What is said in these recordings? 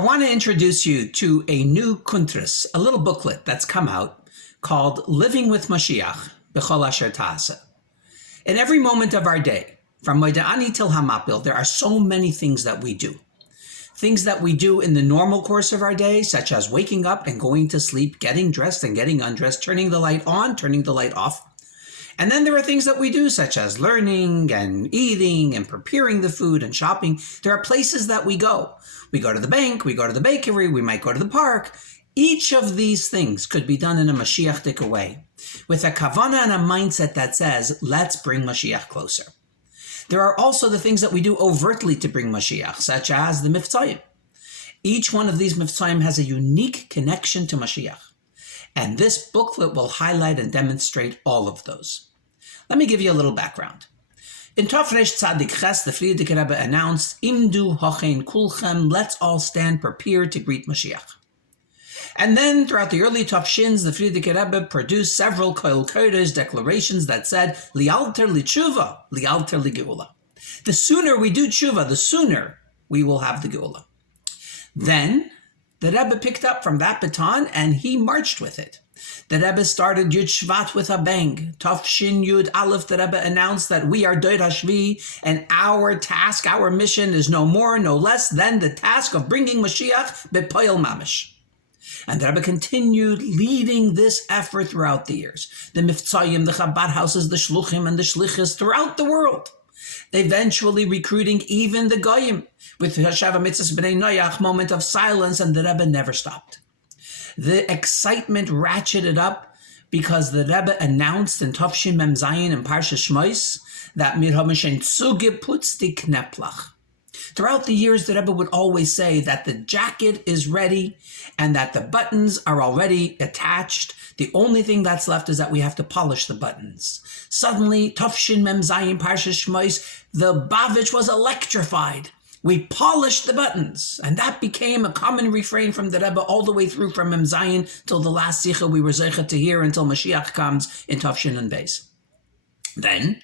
I want to introduce you to a new kuntras, a little booklet that's come out called Living with Moshiach, B'chol Asher Ta'aseh. In every moment of our day, from Moed Ani till Hamapil, there are so many things that we do. Things that we do in the normal course of our day, such as waking up and going to sleep, getting dressed and getting undressed, turning the light on, turning the light off. And then there are things that we do, such as learning and eating and preparing the food and shopping. There are places that we go. We go to the bank, we go to the bakery, we might go to the park. Each of these things could be done in a Mashiach-dik way, with a kavanah and a mindset that says, let's bring Mashiach closer. There are also the things that we do overtly to bring Mashiach, such as the Miftzayim. Each one of these Miftzayim has a unique connection to Mashiach. And this booklet will highlight and demonstrate all of those. Let me give you a little background. In Tafresh Tzadik Ches, the Frierdiker Rebbe announced, Imdu hochein kulchem, let's all stand prepared to greet Mashiach. And then, throughout the early Tafshins, the Frierdiker Rebbe produced several Koil Kodesh declarations that said, Lialter li tshuva, lialter li geula. The sooner we do tshuva, the sooner we will have the geula. Then, the Rebbe picked up from that baton and he marched with it. The Rebbe started Yud Shvat with a bang. Tafshin Yud Aleph, the Rebbe announced that we are Doid Hashvi, and our task, our mission is no more, no less than the task of bringing Mashiach bepoil mamish. And the Rebbe continued leading this effort throughout the years. The Miftzayim, the Chabad houses, the Shluchim, and the Shlichis throughout the world. Eventually recruiting even the Goyim with Hashava Mitzvahs B'nai Noach, moment of silence, and the Rebbe never stopped. The excitement ratcheted up because the Rebbe announced in Tafshin Mem Zayin and Parsha Shmois that Mir Hameshen Zuge putz die Kneplach. Throughout the years, the Rebbe would always say that the jacket is ready and that the buttons are already attached. The only thing that's left is that we have to polish the buttons. Suddenly, Tafshin Mem Zayin Parsha Shmois, the Bavitch was electrified. We polished the buttons, and that became a common refrain from the Rebbe all the way through from Mem Zayin till the last Sikha we were zeicha to hear until Mashiach comes in Tafshin and Beis. Then,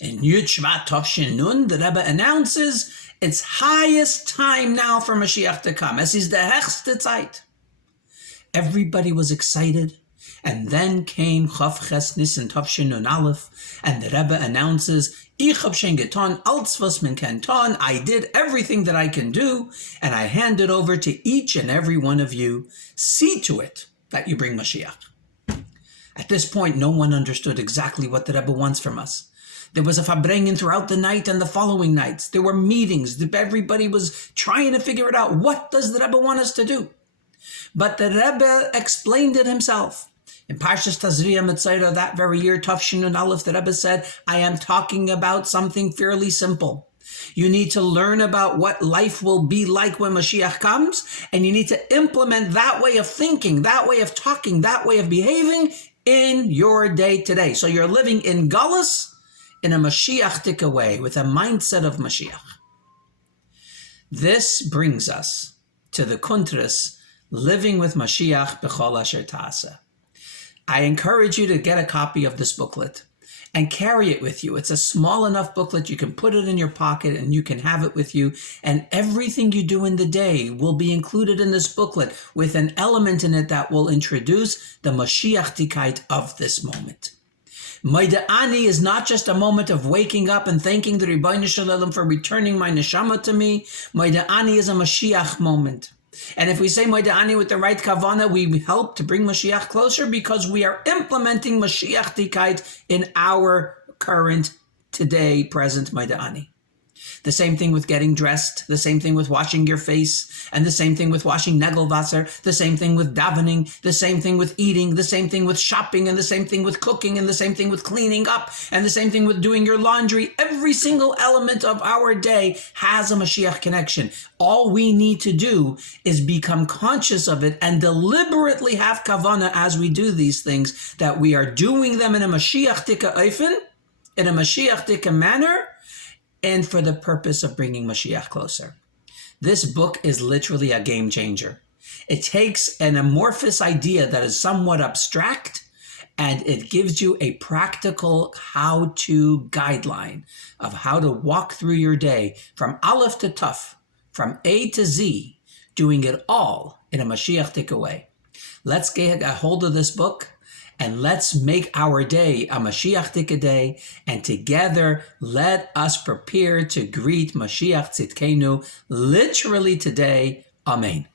in Yud Shvat Tafshin Nun, the Rebbe announces it's highest time now for Mashiach to come. Es ist der höchste Zeit. Everybody was excited. And then came Chav Ches Nisan Tafshin Nun Aleph, and the Rebbe announces, Ich hab schon getan, als was man kann tun. I did everything that I can do, and I hand it over to each and every one of you. See to it that you bring Mashiach. At this point, no one understood exactly what the Rebbe wants from us. There was a farbrengen throughout the night and the following nights. There were meetings. Everybody was trying to figure it out. What does the Rebbe want us to do? But the Rebbe explained it himself. In Parshas Tazria Mitzayra that very year, Tafshin and Aleph, the Rebbe said, I am talking about something fairly simple. You need to learn about what life will be like when Mashiach comes, and you need to implement that way of thinking, that way of talking, that way of behaving in your day today. So you're living in Galus in a Mashiach-dik way, with a mindset of Mashiach. This brings us to the kuntras, living with Mashiach b'chol asher ta'aseh. I encourage you to get a copy of this booklet and carry it with you. It's a small enough booklet. You can put it in your pocket and you can have it with you. And everything you do in the day will be included in this booklet with an element in it that will introduce the Mashiach-dikait of this moment. Moed Ani is not just a moment of waking up and thanking the Ribbono Shel Olam for returning my neshama to me. Moed Ani is a Mashiach moment. And if we say Moed Ani with the right kavanah, we help to bring Mashiach closer because we are implementing Mashiach-dikait in our current, today, present Moed Ani. The same thing with getting dressed, the same thing with washing your face, and the same thing with washing negelwasser, the same thing with davening, the same thing with eating, the same thing with shopping, and the same thing with cooking, and the same thing with cleaning up, and the same thing with doing your laundry. Every single element of our day has a Mashiach connection. All we need to do is become conscious of it and deliberately have kavanah as we do these things, that we are doing them in a Mashiach-dika oifen, in a Mashiach-dika manner, and for the purpose of bringing Mashiach closer. This book is literally a game changer. It takes an amorphous idea that is somewhat abstract, and it gives you a practical how-to guideline of how to walk through your day from Aleph to Tuf, from A to Z, doing it all in a Mashiach way. Let's get a hold of this book and let's make our day a Mashiach day, and together let us prepare to greet Mashiach Tzidkenu literally today. Amen.